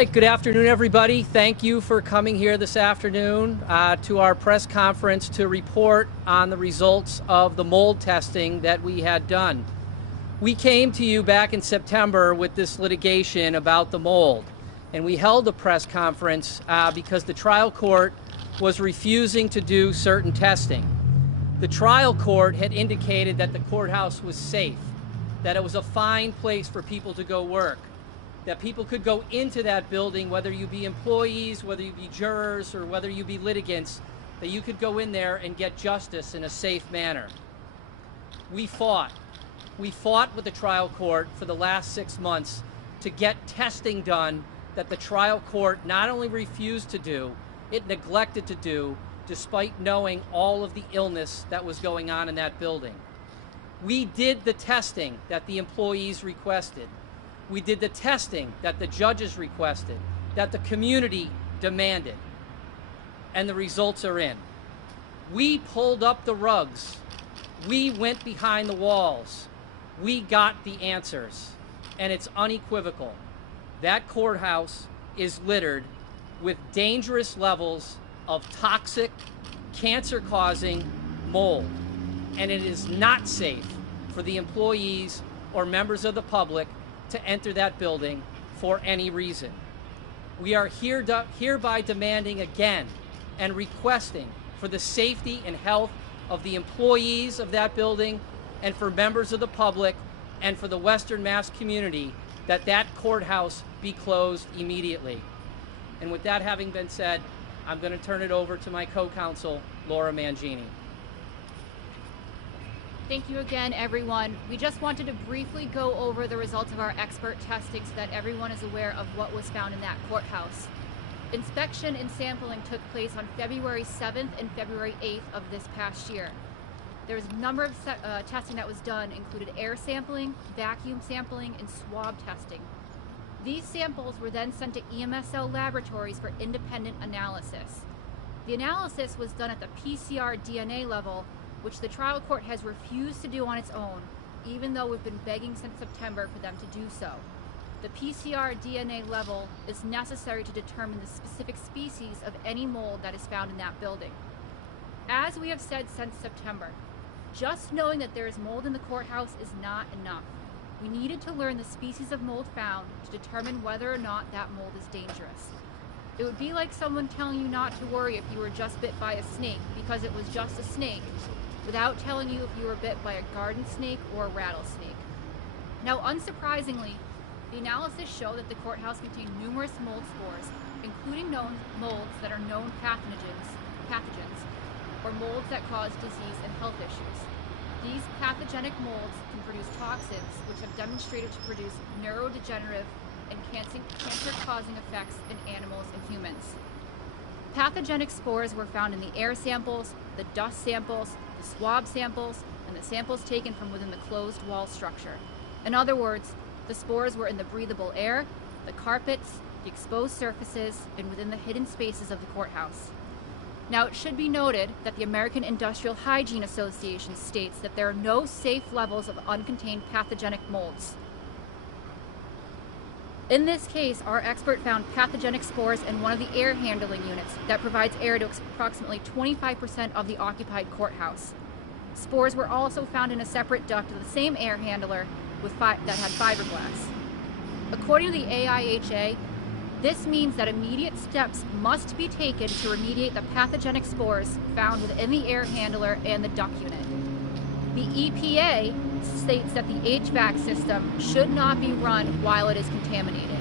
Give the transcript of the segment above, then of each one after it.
Right, good afternoon, everybody. Thank you for coming here this afternoon to our press conference to report on the results of the mold testing that we had done. We came to you back in September with this litigation about the mold, and we held a press conference because the trial court was refusing to do certain testing. The trial court had indicated that the courthouse was safe, that it was a fine place for people to go work, that people could go into that building, whether you be employees, whether you be jurors, or whether you be litigants, that you could go in there and get justice in a safe manner. We fought. We fought with the trial court for the last 6 months to get testing done that the trial court not only refused to do, it neglected to do, despite knowing all of the illness that was going on in that building. We did the testing that the employees requested. We did the testing that the judges requested, that the community demanded, and the results are in. We pulled up the rugs. We went behind the walls. We got the answers, and it's unequivocal. That courthouse is littered with dangerous levels of toxic, cancer-causing mold, and it is not safe for the employees or members of the public to enter that building for any reason. We are hereby demanding again and requesting for the safety and health of the employees of that building and for members of the public and for the Western Mass community that that courthouse be closed immediately. And with that having been said, I'm going to turn it over to my co-counsel, Laura Mangini. Thank you again, everyone. We just wanted to briefly go over the results of our expert testing so that everyone is aware of what was found in that courthouse. Inspection and sampling took place on February 7th and February 8th of this past year. There was a number of testing that was done, included air sampling, vacuum sampling, and swab testing. These samples were then sent to EMSL laboratories for independent analysis. The analysis was done at the PCR DNA level, which the trial court has refused to do on its own, even though we've been begging since September for them to do so. The PCR DNA level is necessary to determine the specific species of any mold that is found in that building. As we have said since September, just knowing that there is mold in the courthouse is not enough. We needed to learn the species of mold found to determine whether or not that mold is dangerous. It would be like someone telling you not to worry if you were just bit by a snake because it was just a snake, without telling you if you were bit by a garden snake or a rattlesnake. Now, unsurprisingly, the analysis showed that the courthouse contained numerous mold spores, including known molds that are known pathogens, or molds that cause disease and health issues. These pathogenic molds can produce toxins, which have demonstrated to produce neurodegenerative and cancer-causing effects in animals and humans. Pathogenic spores were found in the air samples, the dust samples, the swab samples, and the samples taken from within the closed wall structure. In other words, the spores were in the breathable air, the carpets, the exposed surfaces, and within the hidden spaces of the courthouse. Now, it should be noted that the American Industrial Hygiene Association states that there are no safe levels of uncontained pathogenic molds. In this case, our expert found pathogenic spores in one of the air handling units that provides air to approximately 25% of the occupied courthouse. Spores were also found in a separate duct of the same air handler that had fiberglass. According to the AIHA, this means that immediate steps must be taken to remediate the pathogenic spores found within the air handler and the duct unit. The EPA states that the HVAC system should not be run while it is contaminated.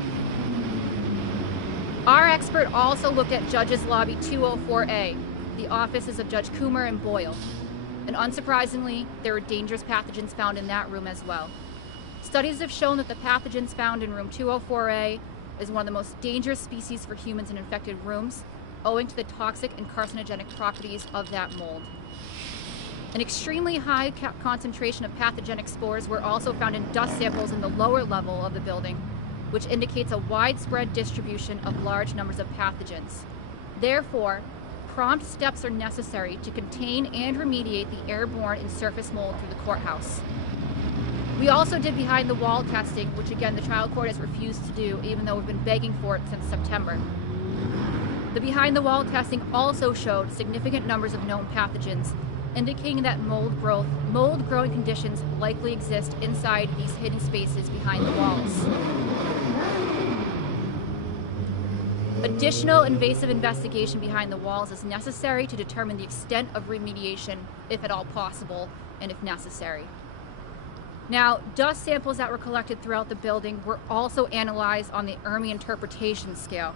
Our expert also looked at Judges Lobby 204A, the offices of Judge Coomer and Boyle. And unsurprisingly, there were dangerous pathogens found in that room as well. Studies have shown that the pathogens found in room 204A is one of the most dangerous species for humans in infected rooms, owing to the toxic and carcinogenic properties of that mold. An extremely high concentration of pathogenic spores were also found in dust samples in the lower level of the building, which indicates a widespread distribution of large numbers of pathogens. Therefore, prompt steps are necessary to contain and remediate the airborne and surface mold through the courthouse. We also did behind the wall testing, which again the trial court has refused to do, even though we've been begging for it since September. The behind the wall testing also showed significant numbers of known pathogens, indicating that mold growing conditions likely exist inside these hidden spaces behind the walls. Additional invasive investigation behind the walls is necessary to determine the extent of remediation, if at all possible, and if necessary. Now, dust samples that were collected throughout the building were also analyzed on the ERMI interpretation scale.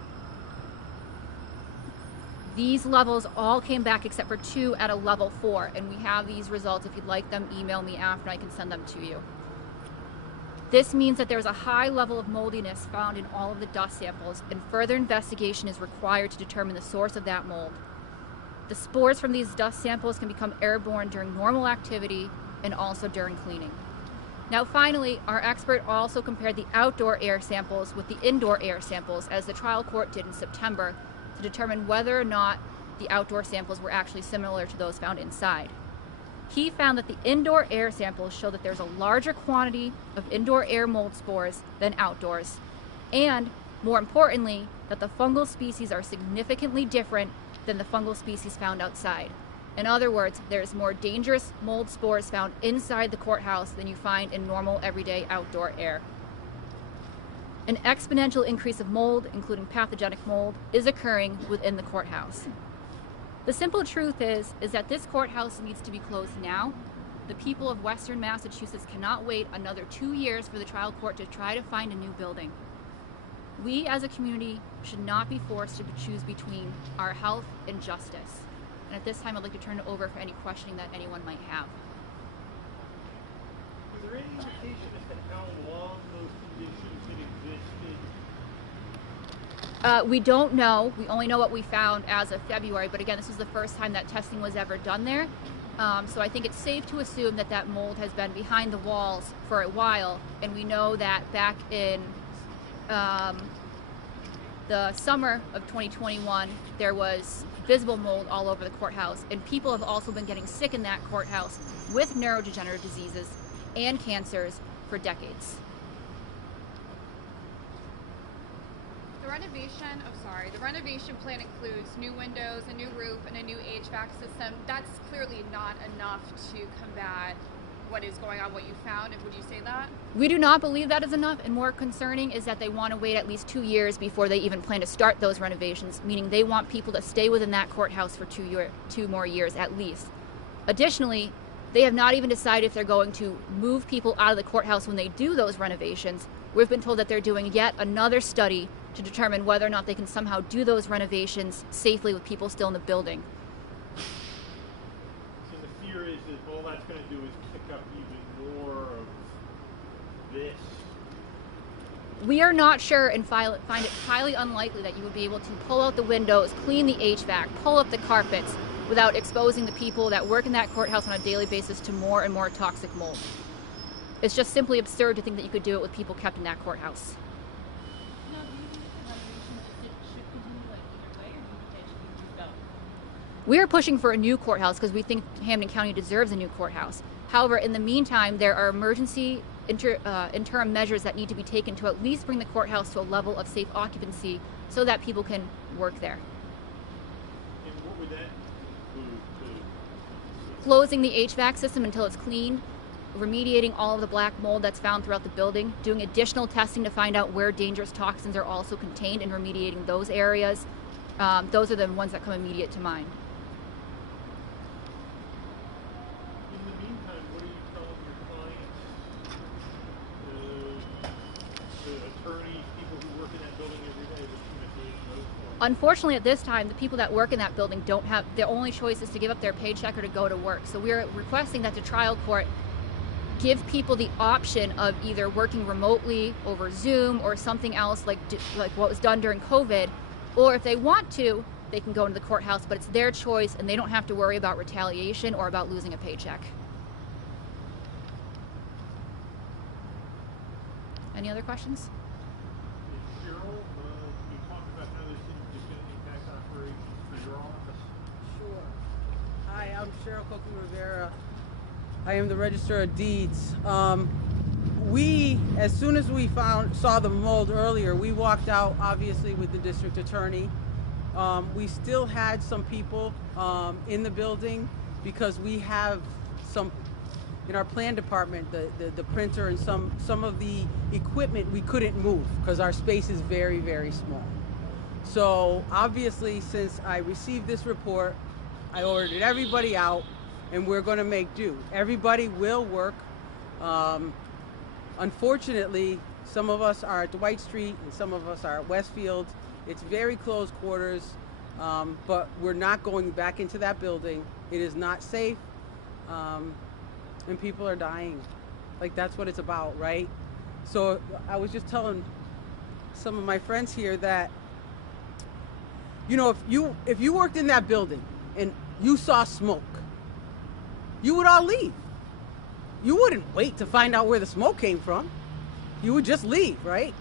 These levels all came back except for 2 at a level 4, and we have these results. If you'd like them, email me after, I can send them to you. This means that there's a high level of moldiness found in all of the dust samples, and further investigation is required to determine the source of that mold. The spores from these dust samples can become airborne during normal activity and also during cleaning. Now finally, our expert also compared the outdoor air samples with the indoor air samples, as the trial court did in September, to determine whether or not the outdoor samples were actually similar to those found inside. He found that the indoor air samples show that there's a larger quantity of indoor air mold spores than outdoors, and more importantly, that the fungal species are significantly different than the fungal species found outside. In other words, there's more dangerous mold spores found inside the courthouse than you find in normal everyday outdoor air. An exponential increase of mold, including pathogenic mold, is occurring within the courthouse. The simple truth is that this courthouse needs to be closed now. The people of Western Massachusetts cannot wait another 2 years for the trial court to try to find a new building. We as a community should not be forced to choose between our health and justice. And at this time, I'd like to turn it over for any questioning that anyone might have. Is there any indication as to how long those conditions had existed? We don't know. We only know what we found as of February, but again, this was the first time that testing was ever done there. So I think it's safe to assume that that mold has been behind the walls for a while, and we know that back in the summer of 2021, there was visible mold all over the courthouse, and people have also been getting sick in that courthouse with neurodegenerative diseases and cancers for decades. The renovation plan includes new windows, a new roof, and a new HVAC system. That's clearly not enough to combat what is going on, what you found. And would you say that? We do not believe that is enough, and more concerning is that they want to wait at least 2 years before they even plan to start those renovations, meaning they want people to stay within that courthouse for 2 more years at least. Additionally, they have not even decided if they're going to move people out of the courthouse when they do those renovations. We've been told that they're doing yet another study to determine whether or not they can somehow do those renovations safely with people still in the building. So the fear is that all that's going to do is kick up even more of this. We are not sure and find it highly unlikely that you would be able to pull out the windows, clean the HVAC, pull up the carpets without exposing the people that work in that courthouse on a daily basis to more and more toxic mold. It's just simply absurd to think that you could do it with people kept in that courthouse. We are pushing for a new courthouse because we think Hampden County deserves a new courthouse. However, in the meantime, there are emergency interim measures that need to be taken to at least bring the courthouse to a level of safe occupancy so that people can work there. And what would that include? Closing the HVAC system until it's cleaned, remediating all of the black mold that's found throughout the building, doing additional testing to find out where dangerous toxins are also contained and remediating those areas. Those are the ones that come immediate to mind. In the meantime, what are you telling your clients, the attorneys, people who work in that building every day, what you might know for? Unfortunately, at this time, the people that work in that building don't have, their only choice is to give up their paycheck or to go to work. So we're requesting that the trial court give people the option of either working remotely over Zoom or something else like what was done during COVID, or if they want to, they can go into the courthouse, but it's their choice and they don't have to worry about retaliation or about losing a paycheck. Any other questions? Cheryl, can you talk about how this is going to impact operations for your office? Sure. Hi, I'm Cheryl Cokie Rivera. I am the Register of Deeds. we, as soon as we saw the mold earlier, we walked out, obviously, with the district attorney. We still had some people in the building because we have some, in our plan department, the printer and some of the equipment we couldn't move because our space is very, very small. So obviously, since I received this report, I ordered everybody out, and we're going to make do. Everybody will work. Unfortunately, some of us are at Dwight Street and some of us are at Westfield. It's very close quarters, but we're not going back into that building. It is not safe, and people are dying. Like, that's what it's about, right? So I was just telling some of my friends here that, you know, if you worked in that building and you saw smoke, you would all leave. You wouldn't wait to find out where the smoke came from. You would just leave, right?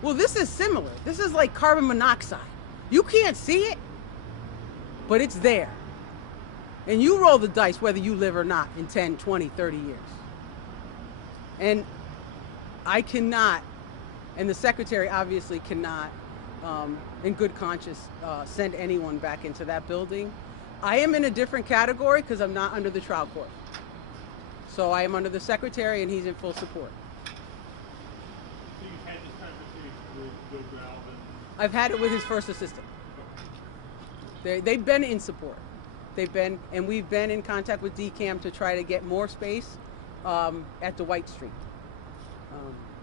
Well, this is similar. This is like carbon monoxide. You can't see it, but it's there. And you roll the dice whether you live or not in 10, 20, 30 years. And I cannot, and the secretary obviously cannot, in good conscience, send anyone back into that building. I am in a different category because I'm not under the trial court. So I am under the secretary, and he's in full support. So you've had this conversation with Ralph and... I've had it with his first assistant. They've been in support. We've been in contact with DCAM to try to get more space at Dwight Street,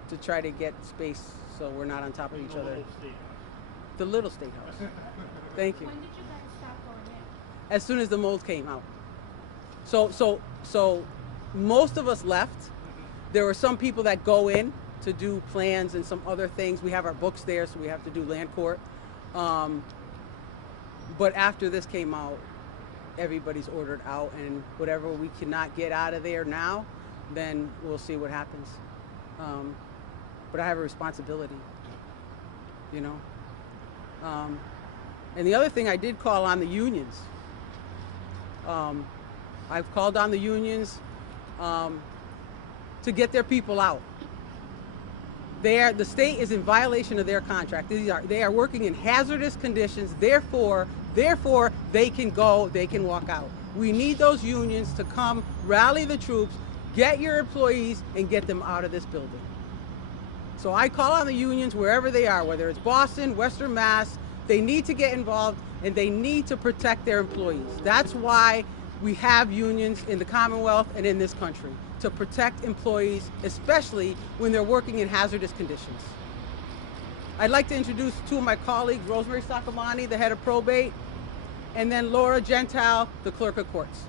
to try to get space so we're not on top of each other. The little state house. Thank you. When did you guys stop going in? As soon as the mold came out. So most of us left. There were some people that go in to do plans and some other things. We have our books there, so we have to do land court. But after this came out, everybody's ordered out, and whatever we cannot get out of there now, then we'll see what happens. But I have a responsibility, you know. And the other thing, I did call on the unions. I've called on the unions to get their people out. The state is in violation of their contract. They are working in hazardous conditions. Therefore, they can go, they can walk out. We need those unions to come, rally the troops, get your employees, and get them out of this building. So I call on the unions wherever they are, whether it's Boston, Western Mass. They need to get involved, and they need to protect their employees. That's why we have unions in the Commonwealth and in this country, to protect employees, especially when they're working in hazardous conditions. I'd like to introduce two of my colleagues, Rosemary Sacamani, the head of probate, and then Laura Gentile, the clerk of courts.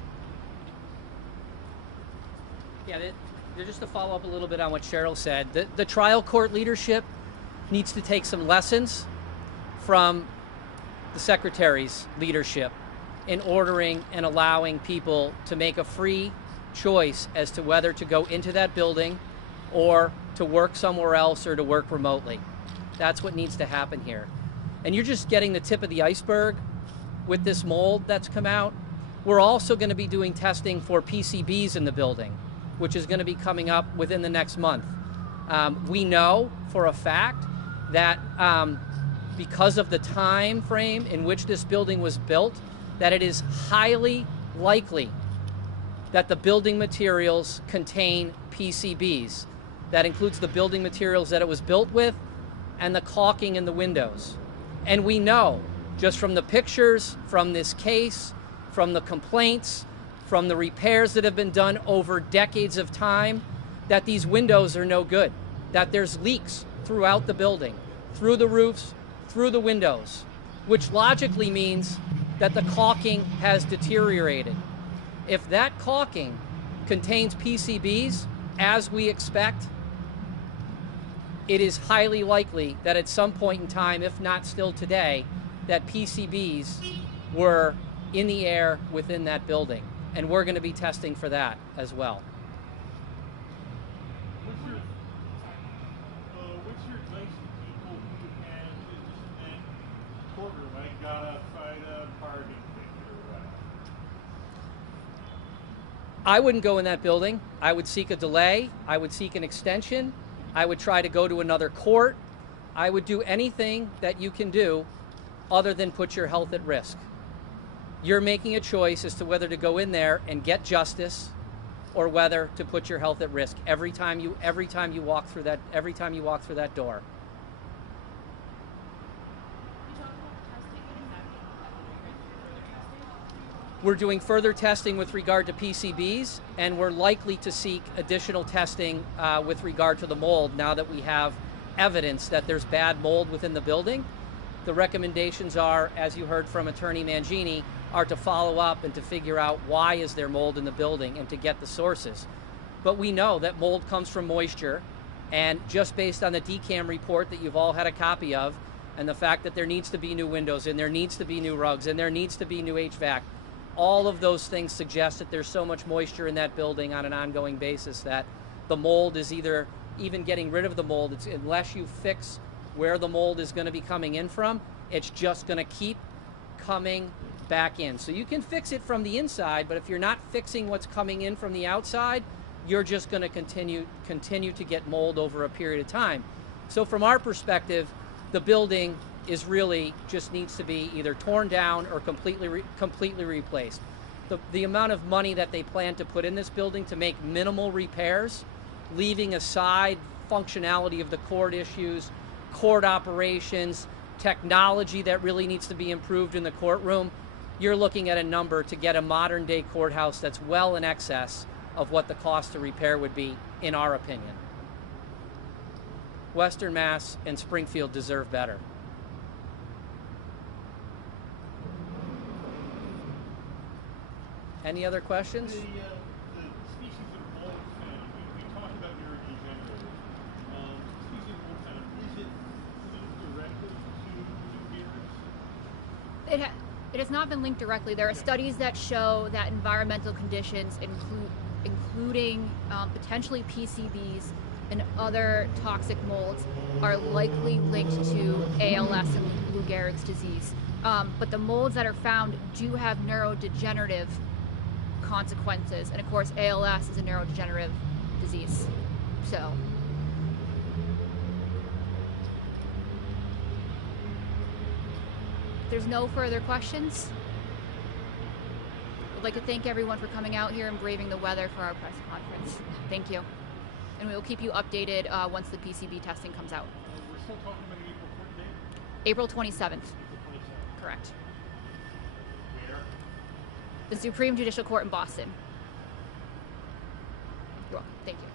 Yeah, just to follow up a little bit on what Cheryl said, the trial court leadership needs to take some lessons from the secretary's leadership in ordering and allowing people to make a free choice as to whether to go into that building or to work somewhere else or to work remotely. That's what needs to happen here. And you're just getting the tip of the iceberg with this mold that's come out. We're also going to be doing testing for PCBs in the building, which is going to be coming up within the next month. We know for a fact that because of the time frame in which this building was built, that it is highly likely that the building materials contain PCBs. That includes the building materials that it was built with and the caulking in the windows. And we know, just from the pictures, from this case, from the complaints, from the repairs that have been done over decades of time, that these windows are no good, that there's leaks throughout the building, through the roofs, through the windows, which logically means that the caulking has deteriorated. If that caulking contains PCBs, as we expect, it is highly likely that at some point in time, if not still today, that PCBs were in the air within that building. And we're going to be testing for that as well. What's your advice to people who have just that quarter, like gotta fight a bargain or whatever? I wouldn't go in that building. I would seek a delay. I would seek an extension. I would try to go to another court. I would do anything that you can do other than put your health at risk. You're making a choice as to whether to go in there and get justice or whether to put your health at risk every time you walk through that door. We're doing further testing with regard to PCBs, and we're likely to seek additional testing with regard to the mold now that we have evidence that there's bad mold within the building. The recommendations are, as you heard from Attorney Mangini, are to follow up and to figure out why is there mold in the building and to get the sources. But we know that mold comes from moisture, and just based on the DCAM report that you've all had a copy of, and the fact that there needs to be new windows, and there needs to be new rugs, and there needs to be new HVAC, all of those things suggest that there's so much moisture in that building on an ongoing basis that the mold is either, even getting rid of the mold, unless you fix where the mold is going to be coming in from, it's just going to keep coming back in. So you can fix it from the inside, but if you're not fixing what's coming in from the outside, you're just going to continue to get mold over a period of time. So from our perspective, the building is really just needs to be either torn down or completely replaced. The amount of money that they plan to put in this building to make minimal repairs, leaving aside functionality of the court issues, court operations, technology that really needs to be improved in the courtroom, you're looking at a number to get a modern day courthouse that's well in excess of what the cost to repair would be, in our opinion. Western Mass and Springfield deserve better. Any other questions? The species of mold found, we talked about neurodegenerative. Species of mold found, is it linked directly to Lou Gehrig's? It has not been linked directly. There are studies that show that environmental conditions, including potentially PCBs and other toxic molds, are likely linked to ALS and Lou Gehrig's disease. But the molds that are found do have neurodegenerative consequences, and of course ALS is a neurodegenerative disease. So if there's no further questions, I'd like to thank everyone for coming out here and braving the weather for our press conference. Thank you, and we will keep you updated once the PCB testing comes out. We're still talking about an April court date? April 27th. April 27th. Correct. Where? The Supreme Judicial Court in Boston. You're welcome. Thank you.